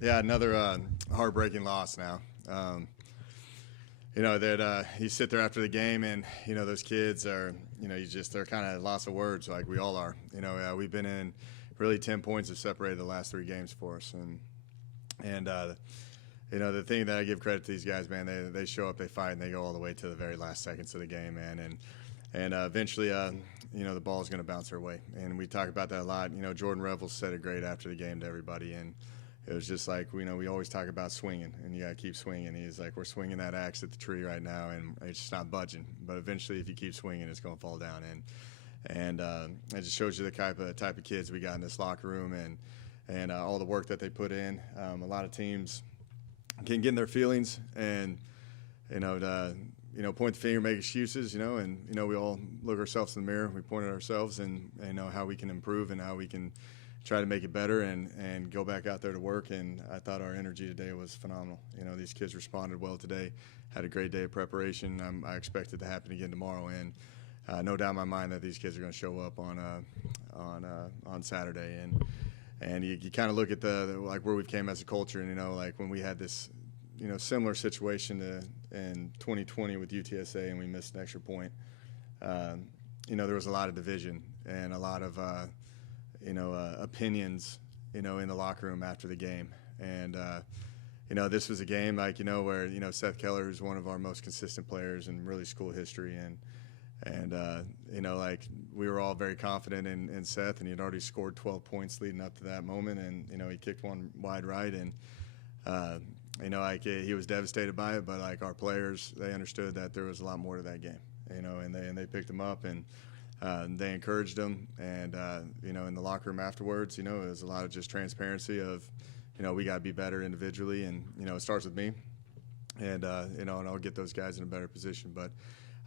Yeah, another heartbreaking loss now. That you sit there after the game and, those kids are, they're kind of lost of words like we all are. We've been in really 10 points have separated the last 3 games for us. And the thing that I give credit to these guys, man, they show up, they fight, and they go all the way to the very last seconds of the game, man. And eventually, the ball is going to bounce their way. And we talk about that a lot. Jordan Revels said it great after the game to everybody. And it was just like, we always talk about swinging, and you got to keep swinging. He's like, we're swinging that axe at the tree right now, and it's just not budging. But eventually, if you keep swinging, it's going to fall down. And it just shows you the type of kids we got in this locker room and all the work that they put in. A lot of teams can get in their feelings and, point the finger, make excuses, and, we all look ourselves in the mirror. We point at ourselves and know how we can improve and how we can try to make it better and go back out there to work. And I thought our energy today was phenomenal. These kids responded well today, had a great day of preparation. I expect it to happen again tomorrow. And no doubt in my mind that these kids are going to show up on Saturday. And you kind of look at like where we came as a culture, and like when we had this similar situation in 2020 with UTSA and we missed an extra point. There was a lot of division and a lot of opinions in the locker room after the game. And this was a game like where Seth Keller is one of our most consistent players in really school history, and like we were all very confident in Seth, and he had already scored 12 points leading up to that moment, and he kicked one wide right, and he was devastated by it, but like our players, they understood that there was a lot more to that game, and they picked him up and they encouraged him, and in the locker room afterwards, it was a lot of just transparency of we got to be better individually, and it starts with me, and and I'll get those guys in a better position, but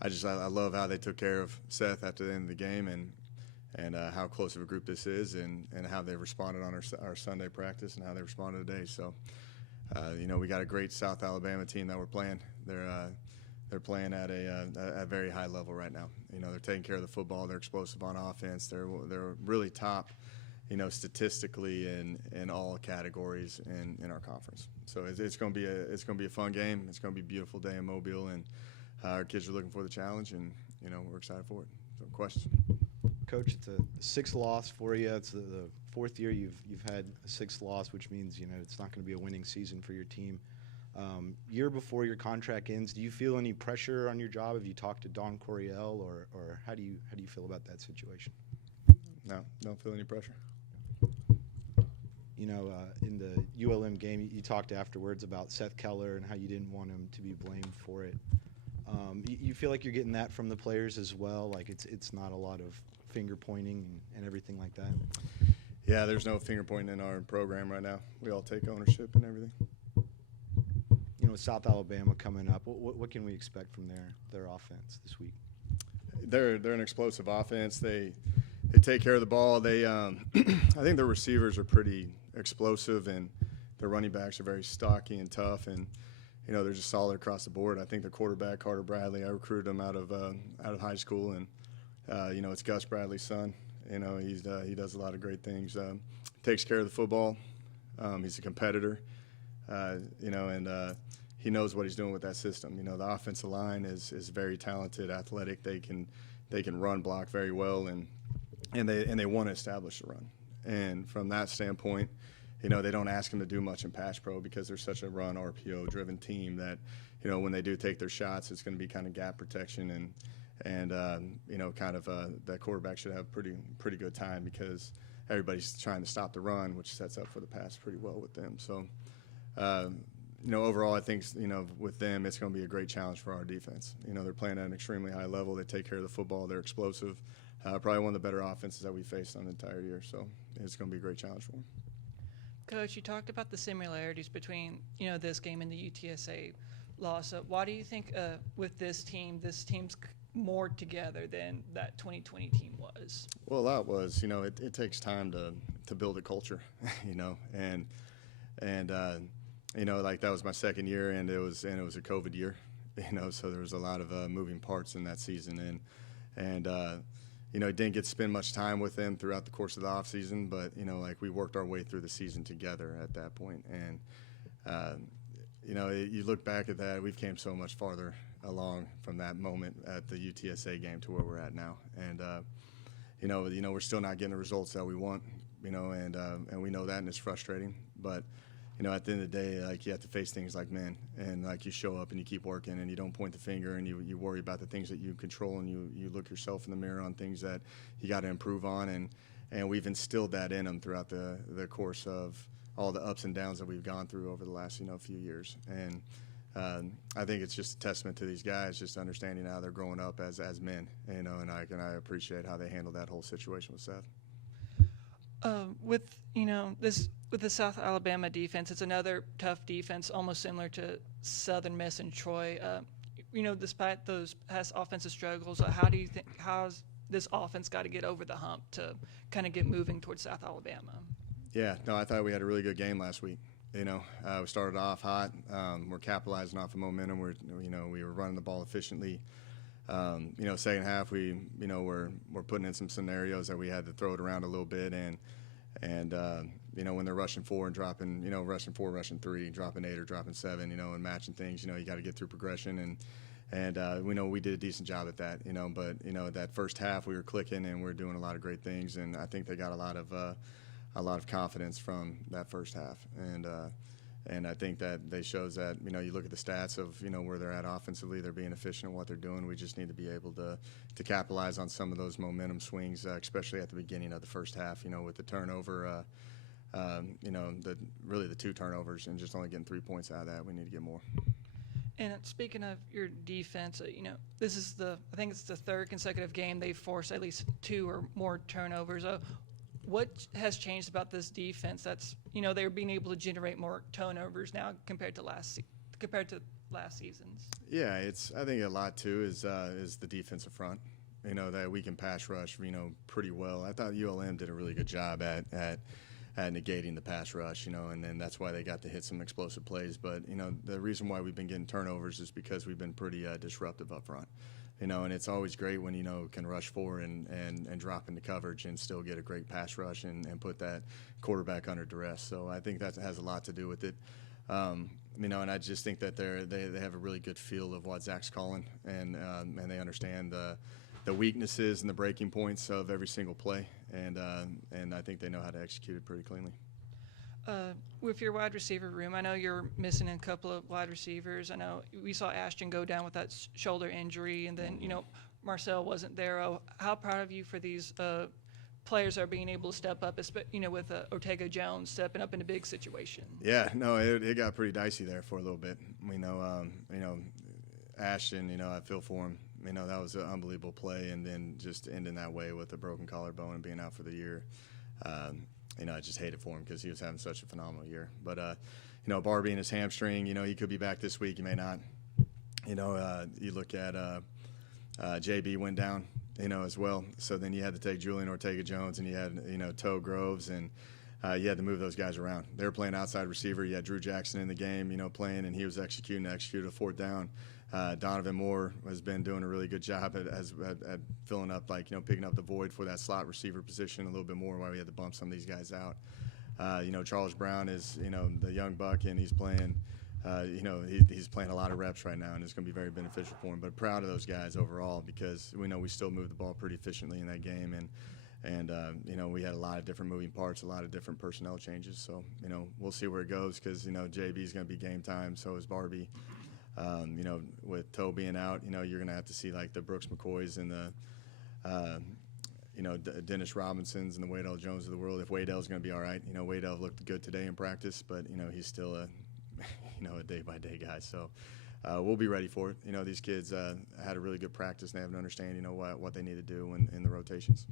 I love how they took care of Seth after the end of the game, and how close of a group this is, and how they responded on our Sunday practice and how they responded today. So, we got a great South Alabama team that we're playing. They're playing at a very high level right now. They're taking care of the football. They're explosive on offense. They're really top, statistically in all categories in our conference. So it's going to be a fun game. It's going to be a beautiful day in Mobile, and our kids are looking for the challenge, and we're excited for it. So, question. Coach, it's a 6th loss for you. It's the 4th year you've had a 6th loss, which means it's not going to be a winning season for your team. Year before your contract ends, do you feel any pressure on your job? Have you talked to Don Coryell, or how do you feel about that situation? No, don't feel any pressure. In the ULM game, you talked afterwards about Seth Keller and how you didn't want him to be blamed for it. You feel like you're getting that from the players as well? Like it's not a lot of finger pointing and everything like that? Yeah, there's no finger pointing in our program right now. We all take ownership and everything. South Alabama coming up, what can we expect from their offense this week? They're an explosive offense. They take care of the ball. They I think their receivers are pretty explosive, and their running backs are very stocky and tough, and they're just solid across the board. I think the quarterback, Carter Bradley, I recruited him out of high school, and it's Gus Bradley's son. He does a lot of great things. Takes care of the football. He's a competitor. And he knows what he's doing with that system. The offensive line is very talented, athletic. They can run block very well, and they want to establish a run. And from that standpoint, they don't ask them to do much in pass pro because they're such a run RPO driven team that when they do take their shots, it's going to be kind of gap protection and that quarterback should have pretty good time because everybody's trying to stop the run, which sets up for the pass pretty well with them. So. Overall, I think, with them, it's going to be a great challenge for our defense. They're playing at an extremely high level. They take care of the football. They're explosive. Probably one of the better offenses that we faced on the entire year. So it's going to be a great challenge for them. Coach, you talked about the similarities between, this game and the UTSA loss. Why do you think with this team's more together than that 2020 team was? Well, that was, it takes time to build a culture, and like that was my second year, and it was a COVID year, so there was a lot of moving parts in that season, and didn't get to spend much time with them throughout the course of the off season, but like we worked our way through the season together at that point. And you look back at that, we've came so much farther along from that moment at the UTSA game to where we're at now. And we're still not getting the results that we want, and we know that, and it's frustrating. But at the end of the day, like, you have to face things like men, and like you show up and you keep working, and you don't point the finger, and you worry about the things that you control, and you look yourself in the mirror on things that you got to improve on, and we've instilled that in them throughout the course of all the ups and downs that we've gone through over the last few years. And I think it's just a testament to these guys, just understanding how they're growing up as men, and I appreciate how they handled that whole situation with Seth. With the South Alabama defense, it's another tough defense, almost similar to Southern Miss and Troy. Despite those past offensive struggles, how do you think how's this offense got to get over the hump to kind of get moving towards South Alabama? Yeah, no, I thought we had a really good game last week. We started off hot. We're capitalizing off the momentum. We were running the ball efficiently. Second half we're putting in some scenarios that we had to throw it around a little bit, and when they're rushing 4 and dropping, rushing 4, rushing 3, dropping 8 or dropping 7, and matching things, you got to get through progression, and we know we did a decent job at that, but that first half we were clicking and we were doing a lot of great things, and I think they got a lot of confidence from that first half, and I think that they shows that you look at the stats of where they're at offensively, they're being efficient in what they're doing. We just need to be able to capitalize on some of those momentum swings, especially at the beginning of the first half. With the turnover, the 2 turnovers, and just only getting 3 points out of that. We need to get more. And speaking of your defense, this is I think it's the 3rd consecutive game they've forced at least 2 or more turnovers. What has changed about this defense? That's they're being able to generate more turnovers now compared to last season's. Yeah, I think a lot too is the defensive front. That we can pass rush pretty well. I thought ULM did a really good job at negating the pass rush, and then that's why they got to hit some explosive plays. But the reason why we've been getting turnovers is because we've been pretty disruptive up front. And it's always great when can rush 4 and drop into coverage and still get a great pass rush and put that quarterback under duress. So I think that has a lot to do with it. And I just think that they have a really good feel of what Zach's calling, and they understand the weaknesses and the breaking points of every single play, and I think they know how to execute it pretty cleanly. With your wide receiver room, I know you're missing a couple of wide receivers. I know we saw Ashton go down with that shoulder injury, and then Marcel wasn't there. How proud of you for these players that are being able to step up, with Ortega Jones stepping up in a big situation. Yeah, no, it got pretty dicey there for a little bit. Ashton, I feel for him. That was an unbelievable play, and then just ending that way with a broken collarbone and being out for the year. I just hate it for him because he was having such a phenomenal year. But, Barbie and his hamstring, he could be back this week. He may not. You look at JB went down, as well. So then you had to take Julian Ortega-Jones, and you had, Toe Groves, and you had to move those guys around. They were playing outside receiver. You had Drew Jackson in the game, playing, and he was executing a 4th down. Donovan Moore has been doing a really good job at filling up, picking up the void for that slot receiver position a little bit more while we had to bump some of these guys out. Charles Brown is, the young buck, and he's playing, he's playing a lot of reps right now, and it's going to be very beneficial for him. But proud of those guys overall, because we know we still moved the ball pretty efficiently in that game, and we had a lot of different moving parts, a lot of different personnel changes. So, we'll see where it goes, because, JB's going to be game time, so is Barbie. With Toe being out, you're going to have to see like the Brooks McCoys and the, Dennis Robinsons and the Waydell Jones of the world. If Waydell's going to be all right, Waydell looked good today in practice, but, he's still a day-by-day guy. So we'll be ready for it. These kids had a really good practice, and they have an understanding, what they need to do in the rotations.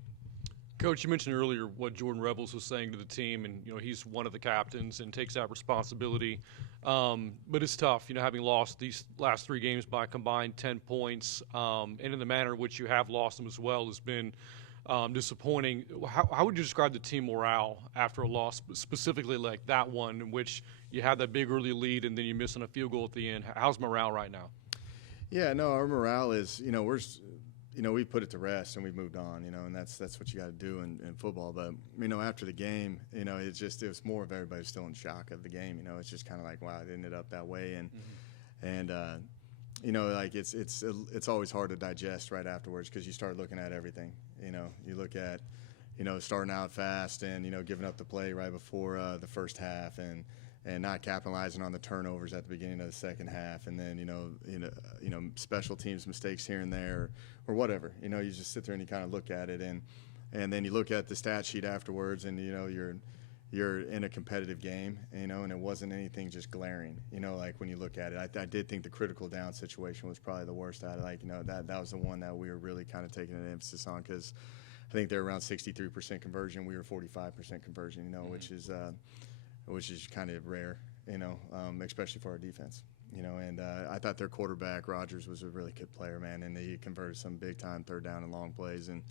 Coach, you mentioned earlier what Jordan Rebels was saying to the team, and he's one of the captains and takes that responsibility. But it's tough, having lost these last 3 games by a combined 10 points, and in the manner in which you have lost them as well has been disappointing. How would you describe the team morale after a loss, specifically like that one, in which you had that big early lead and then you miss on a field goal at the end? How's morale right now? Yeah, no, our morale is, we're we put it to rest and we moved on, and that's what you got to do in football. But, after the game, it was more of everybody still in shock of the game. It's just kind of like, wow, it ended up that way. And like it's always hard to digest right afterwards because you start looking at everything. You look at, starting out fast and, giving up the play right before the first half and not capitalizing on the turnovers at the beginning of the second half, and then special teams mistakes here and there, or whatever. You just sit there and you kind of look at it, and then you look at the stat sheet afterwards, and you're in a competitive game, and it wasn't anything just glaring. Like when you look at it, I did think the critical down situation was probably the worst out of that was the one that we were really kind of taking an emphasis on because I think they're around 63% conversion, we were 45% conversion, which is kind of rare, especially for our defense, and I thought their quarterback, Rogers, was a really good player, man, and he converted some big-time third down and long plays, and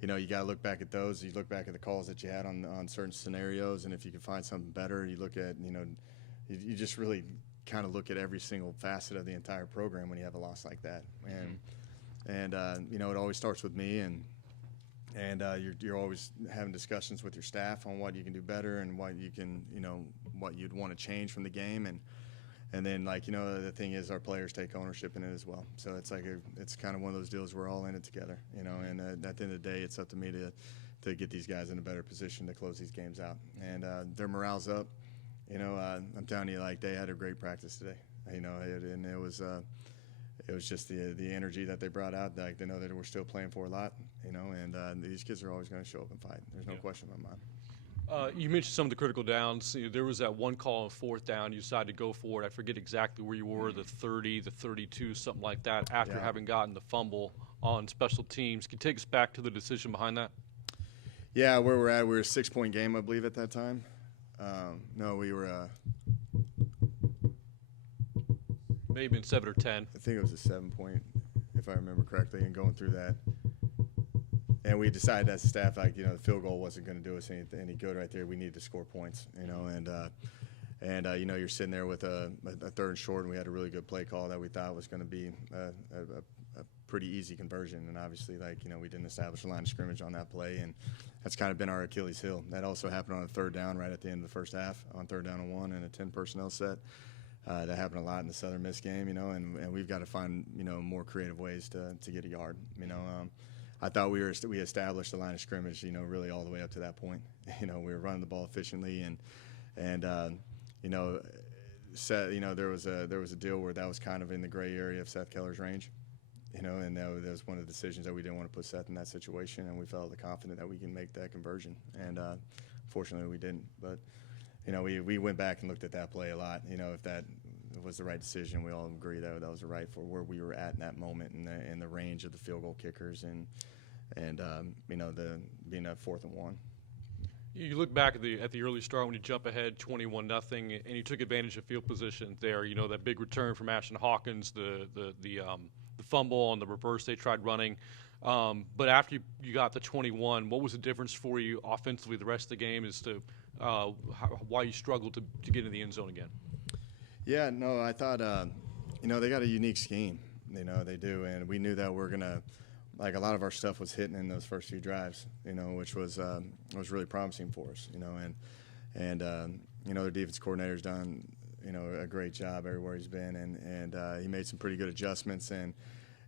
you got to look back at those. You look back at the calls that you had on certain scenarios, and if you can find something better, you look at, you just really kind of look at every single facet of the entire program when you have a loss like that, and it always starts with me, and you're always having discussions with your staff on what you can do better and what you can, what you'd want to change from the game. And then, the thing is our players take ownership in it as well. So it's it's kind of one of those deals we're all in it together, and at the end of the day, it's up to me to get these guys in a better position to close these games out. And their morale's up. I'm telling you, they had a great practice today, and it was just the energy that they brought out. They know that we're still playing for a lot, and these kids are always going to show up and fight. There's no question in my mind. You mentioned some of the critical downs. There was that one call on fourth down. You decided to go for it. I forget exactly where you were, the 30, the 32, something like that, after having gotten the fumble on special teams. Can you take us back to the decision behind that? Yeah, where we're at, we were a 6-point game, I believe, at that time. No, we were maybe in 7 or 10. I think it was a 7-point, if I remember correctly, and going through that. And we decided as a staff, the field goal wasn't going to do us any good right there. We needed to score points, and you're sitting there with a third and short, and we had a really good play call that we thought was going to be a pretty easy conversion. And obviously, we didn't establish a line of scrimmage on that play, and that's kind of been our Achilles heel. That also happened on a third down right at the end of the first half, on 3rd down and 1 and a 10 personnel set. That happened a lot in the Southern Miss game, and we've got to find, more creative ways to get a yard. I thought we established the line of scrimmage, really all the way up to that point. We were running the ball efficiently, and there was a deal where that was kind of in the gray area of Seth Keller's range, and that was one of the decisions that we didn't want to put Seth in that situation, and we felt confident that we can make that conversion, and fortunately we didn't. But we went back and looked at that play a lot. If that was the right decision, we all agree that was the right for where we were at in that moment, in the range of the field goal kickers, and the being at 4th and 1. You look back at the early start when you jump ahead 21-0, and you took advantage of field position there. That big return from Ashton Hawkins, the fumble and the reverse they tried running. But after you got the 21, what was the difference for you offensively the rest of the game as to why you struggled to get in the end zone again? Yeah, no, I thought, they got a unique scheme. They do, and we knew that we're going to, a lot of our stuff was hitting in those first few drives, which was really promising for us, and their defense coordinator's done, a great job everywhere he's been, and he made some pretty good adjustments, and,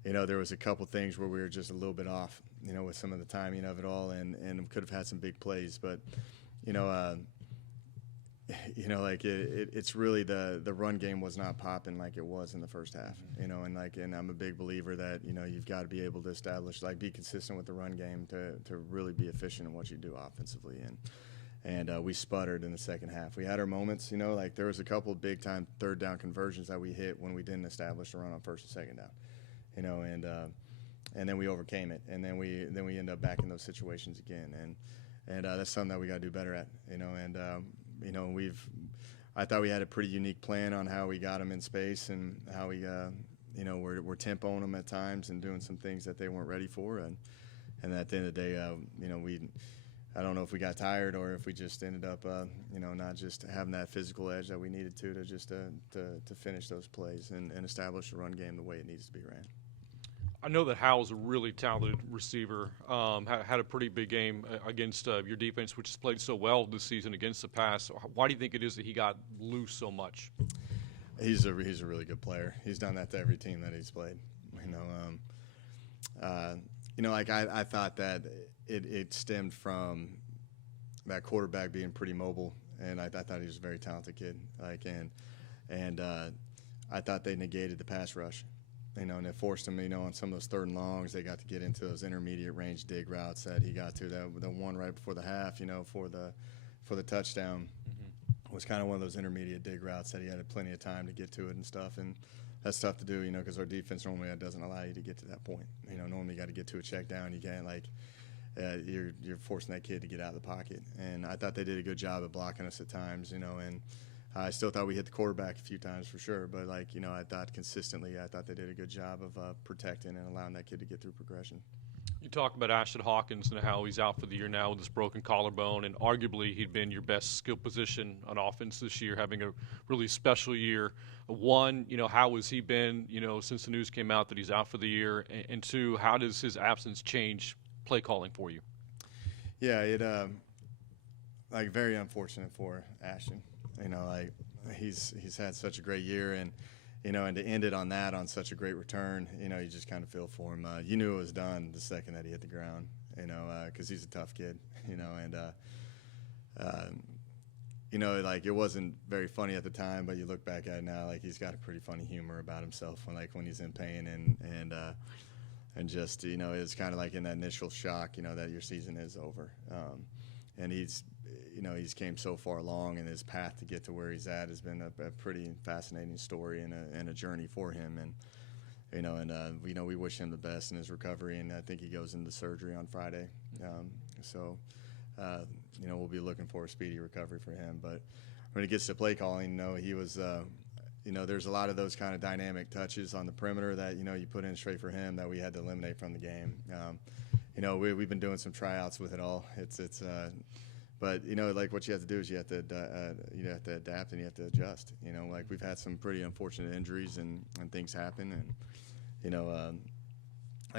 there was a couple things where we were just a little bit off, with some of the timing of it all, and could have had some big plays, but, it's really the run game was not popping like it was in the first half, and I'm a big believer that, you've got to be able to establish, be consistent with the run game to really be efficient in what you do offensively, and we sputtered in the second half. We had our moments, there was a couple of big time 3rd down conversions that we hit when we didn't establish a run on 1st and 2nd down, and then we overcame it, and then we end up back in those situations again, and that's something that we got to do better at, I thought we had a pretty unique plan on how we got them in space and how we, we're tempoing them at times and doing some things that they weren't ready for. And at the end of the day, I don't know if we got tired or if we just ended up, not just having that physical edge that we needed to finish those plays and establish the run game the way it needs to be ran. I know that Howell's a really talented receiver. Had a pretty big game against your defense, which has played so well this season against the pass. Why do you think it is that he got loose so much? He's a really good player. He's done that to every team that he's played. Like I thought that it stemmed from that quarterback being pretty mobile, and I thought he was a very talented kid. And I thought they negated the pass rush. And it forced him, on some of those 3rd and longs, they got to get into those intermediate range dig routes that he got to. The one right before the half, for the touchdown, was kind of one of those intermediate dig routes that he had plenty of time to get to it and stuff. And that's tough to do, because our defense normally doesn't allow you to get to that point. Normally you got to get to a check down. You can't you're forcing that kid to get out of the pocket. And I thought they did a good job of blocking us at times, and I still thought we hit the quarterback a few times for sure, but I thought consistently, I thought they did a good job of protecting and allowing that kid to get through progression. You talked about Ashton Hawkins and how he's out for the year now with this broken collarbone, and arguably he'd been your best skill position on offense this year, having a really special year. One, how has he been, since the news came out that he's out for the year? And two, how does his absence change play calling for you? Yeah, it very unfortunate for Ashton. He's had such a great year, and and to end it on such a great return, you just kind of feel for him. You knew it was done the second that he hit the ground, because he's a tough kid, and it wasn't very funny at the time, but you look back at it now, he's got a pretty funny humor about himself when he's in pain, and just it's kind of in that initial shock, that your season is over, and he's came so far along, and his path to get to where he's at has been a pretty fascinating story and a journey for him. And we wish him the best in his recovery, and I think he goes into surgery on Friday. We'll be looking for a speedy recovery for him. But when it gets to play calling, he was, there's a lot of those kind of dynamic touches on the perimeter that you put in straight for him that we had to eliminate from the game. We've been doing some tryouts with it all. But what you have to do is you have to adapt and you have to adjust. We've had some pretty unfortunate injuries and things happen, and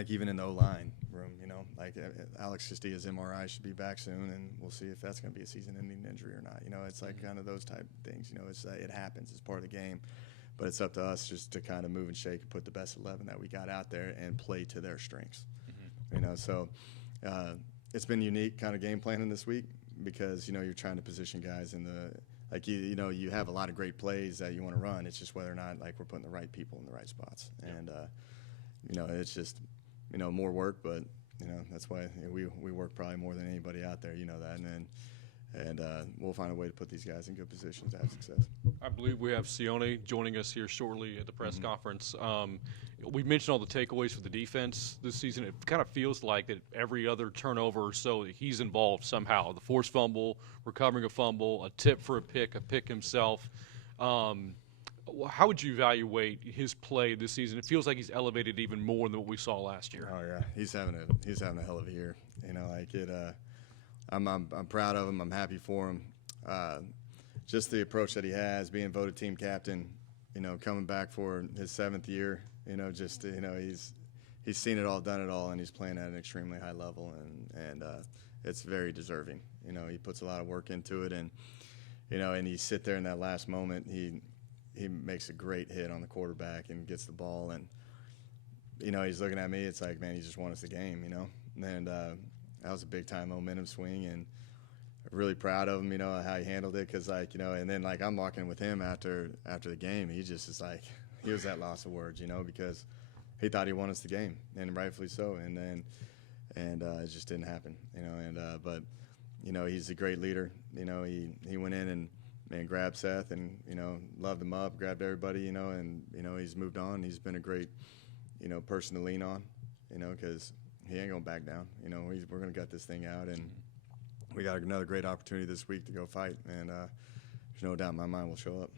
even in the O-line room, Alex Castilla's MRI should be back soon, and we'll see if that's going to be a season-ending injury or not. It's kind of those type of things. It happens. It's part of the game, but it's up to us just to kind of move and shake and put the best 11 that we got out there and play to their strengths. So it's been unique kind of game planning this week, because you're trying to position guys in the you have a lot of great plays that you want to run. It's just whether or not we're putting the right people in the right spots. And it's just more work, but that's why we work probably more than anybody out there. That, and we'll find a way to put these guys in good positions to have success. I believe we have Sione joining us here shortly at the press conference. We mentioned all the takeaways for the defense this season. It kind of feels like that every other turnover or so he's involved somehow. The forced fumble, recovering a fumble, a tip for a pick himself. How would you evaluate his play this season? It feels like he's elevated even more than what we saw last year. Oh yeah, he's having a hell of a year. I'm proud of him. I'm happy for him. Just the approach that he has, being voted team captain, coming back for his 7th year, he's seen it all, done it all, and he's playing at an extremely high level, and it's very deserving. He puts a lot of work into it, and you sit there in that last moment, he makes a great hit on the quarterback and gets the ball, and he's looking at me. It's like, man, he just won us the game, and that was a big time momentum swing, and really proud of him, how he handled it, because and then I'm walking with him after the game. He just is he was at loss of words, because he thought he won us the game, and rightfully so. And it just didn't happen, but he's a great leader. He went in and grabbed Seth and loved him up, grabbed everybody, and he's moved on. He's been a great person to lean on, because he ain't gonna back down. We're gonna gut this thing out, and we got another great opportunity this week to go fight, and there's no doubt in my mind we'll show up.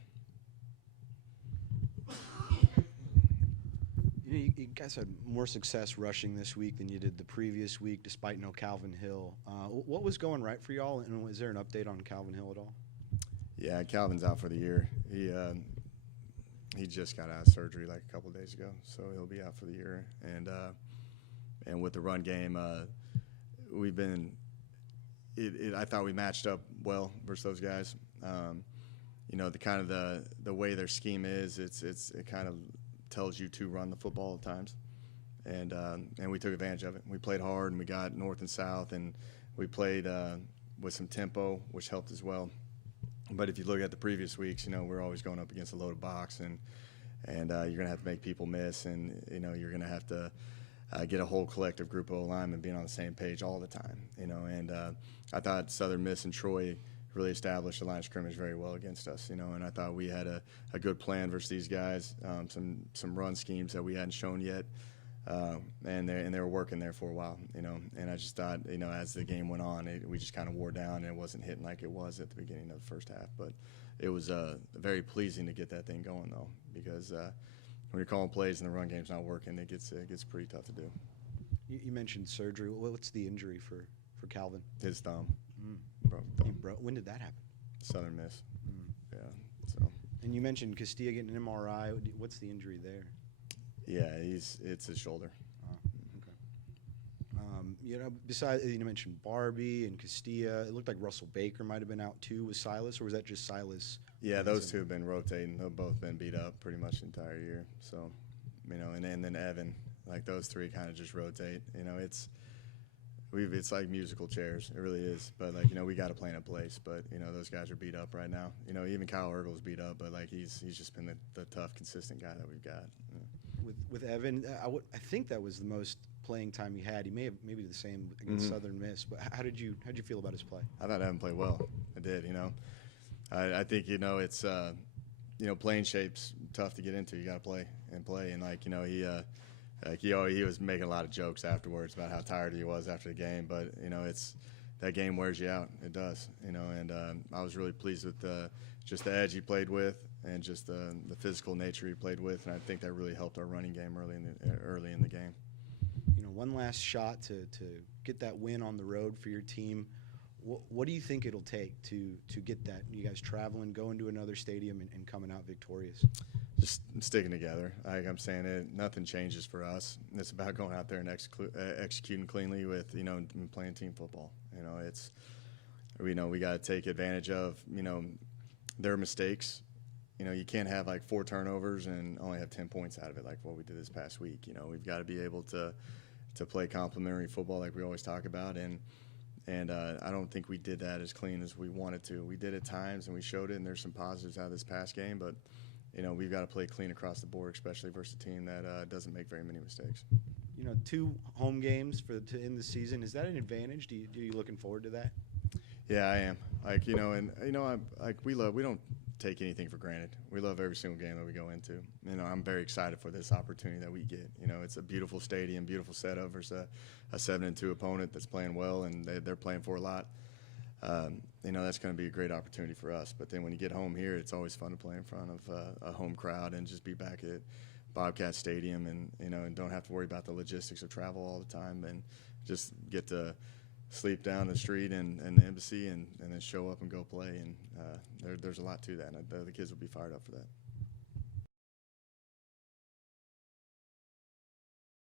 You guys had more success rushing this week than you did the previous week, despite no Calvin Hill. What was going right for y'all, and was there an update on Calvin Hill at all? Yeah, Calvin's out for the year. He just got out of surgery a couple of days ago, so he'll be out for the year. And and with the run game, we've been. I thought we matched up well versus those guys. You know, the kind of the way their scheme is, it kind of tells you to run the football at times, and we took advantage of it. We played hard, and we got north and south, and we played with some tempo, which helped as well. But if you look at the previous weeks, you know, we're always going up against a loaded box, and you're going to have to make people miss, and, you know, you're going to have to get a whole collective group of linemen being on the same page all the time, you know. And I thought Southern Miss and Troy really established the line of scrimmage very well against us, you know, and I thought we had a good plan versus these guys, some run schemes that we hadn't shown yet, and they were working there for a while, you know. And I just thought, you know, as the game went on, we just kind of wore down, and it wasn't hitting like it was at the beginning of the first half. But it was very pleasing to get that thing going, though, because when you're calling plays and the run game's not working, it gets pretty tough to do. You mentioned surgery. What's the injury for Calvin? His thumb. Broke thumb. When did that happen? Southern Miss. Yeah. So. And you mentioned Castilla getting an MRI. What's the injury there? Yeah, it's his shoulder. Okay. You know, besides, you mentioned Barbie and Castilla. It looked like Russell Baker might have been out too. Was Silas, or was that just Silas? Yeah, those two have been rotating. They've both been beat up pretty much the entire year. So, you know, and then Evan, like those three kind of just rotate. You know, it's like musical chairs. It really is. But, like, you know, we got to play in a place. But, you know, those guys are beat up right now. You know, even Kyle Ergel's beat up. But, like, he's just been the tough, consistent guy that we've got. Yeah. With Evan, I think that was the most playing time he had. He may have maybe the same against Southern Miss. But how did you feel about his play? I thought Evan played well. I did, you know. I think, you know, it's, you know, playing shape's tough to get into. You got to play. And, like, you know, he was making a lot of jokes afterwards about how tired he was after the game. But, you know, that game wears you out. It does, you know. And I was really pleased with just the edge he played with and just the physical nature he played with. And I think that really helped our running game early in the game. You know, one last shot to get that win on the road for your team. What do you think it'll take to get that? You guys traveling, going to another stadium, and coming out victorious? Just sticking together. Like I'm saying, nothing changes for us. It's about going out there and executing cleanly with, you know, and playing team football. You know, we got to take advantage of, you know, their mistakes. You know, you can't have like 4 turnovers and only have 10 points out of it like what we did this past week. You know, we've got to be able to play complementary football like we always talk about, and I don't think we did that as clean as we wanted to. We did at times, and we showed it, and there's some positives out of this past game, but, you know, we've got to play clean across the board, especially versus a team that doesn't make very many mistakes. You know, 2 home games to end the season. Is that an advantage? Do you looking forward to that? Yeah, I am. Like, you know, and, you know, we don't take anything for granted. We love every single game that we go into. You know, I'm very excited for this opportunity that we get. You know, it's a beautiful stadium, beautiful setup versus a 7-2 opponent that's playing well, and they're playing for a lot. You know, that's going to be a great opportunity for us. But then when you get home here, it's always fun to play in front of a home crowd and just be back at Bobcat Stadium, and, you know, and don't have to worry about the logistics of travel all the time, and just get to sleep down the street and the embassy and then show up and go play. And there's a lot to that, and the kids will be fired up for that.